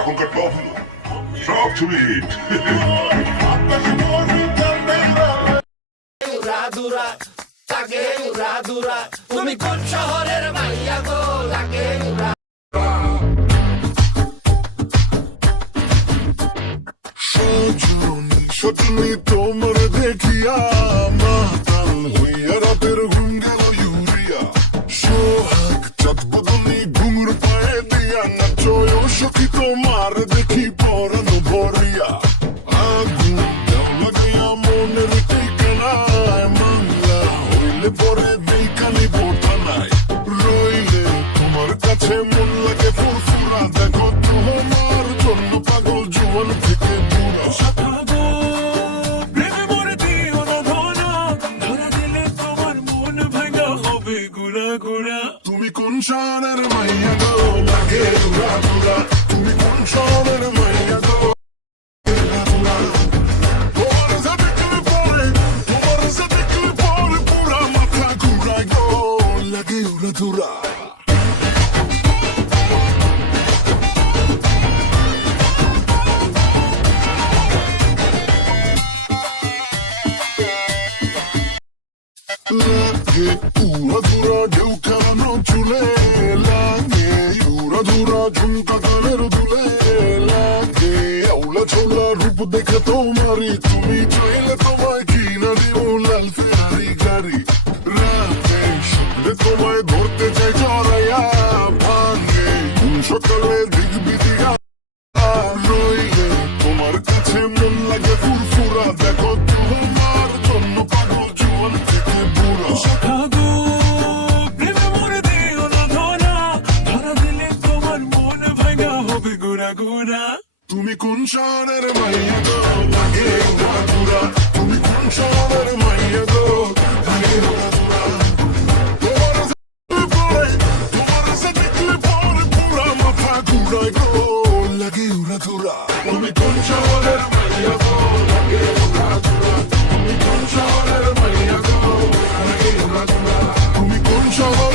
এখনকার টপ হলো সব সুইট। তুমি কোন শহরের মাইয়া গো লাগে সজনী তোমার দেখিয়া মাতাল হইয়া রাতের ঘুম গেল ইউরিয়া সোহাগ চাঁদ বদনি ঘুঙুর পায়ে দিয়া নাচয় সখী তোমার দেখি পরানো ভরিয়া আগুন দাও লাগাইয়া মনের ঠিকানায় মামলা হইলে পরে দেখানি বোটা নাই রইলে তোমার কাছে মন লাগে ফুরফুরা দেখো তোমার জন্য পাগল জুয়ান থেকে বুড়া তুমি কোন শহরের মাইয়া গো লাগে দুরা দুরা তুমি কোন শহরের মাইয়া গো তোমার সাথে পরে পুরা মাথা ঘুরায় গো লাগে উড়া দুরা লাগে উড়া দুরা ঢেউ খেলানো চুলে লাগে উড়া দুরা ঝুমকা গানের দুলে লাগে আউলা ছোলা রূপ দেখে তোমারই তুমি চাইলে তোমায় কিনা দিব লাল ফেরারি গাড়ি রাতে স্বপ্নে তোমায় ধরতে চাই চড়াইয়া ভাঙে সকালে দেখবি দিয়া রইলে তোমার কাছে মন লাগে ফুরফুরা দেখো তোমার জন্য পাগল জুয়ান থেকে বুড়া তুমি কোন শহরের মাইয়া গো লাগে উড়া দুরা তুমি কোন শহরের মাইয়া গো লাগে উড়া দুরা তোমার সাথে পরে পুরা মাথা ঘুরায় গো লাগে উড়া দুরা তুমি কোন শহরের মাইয়া গো লাগে উড়া দুরা তুমি কোন শহরের মাইয়া গো লাগে উড়া দুরা তুমি কোন শহর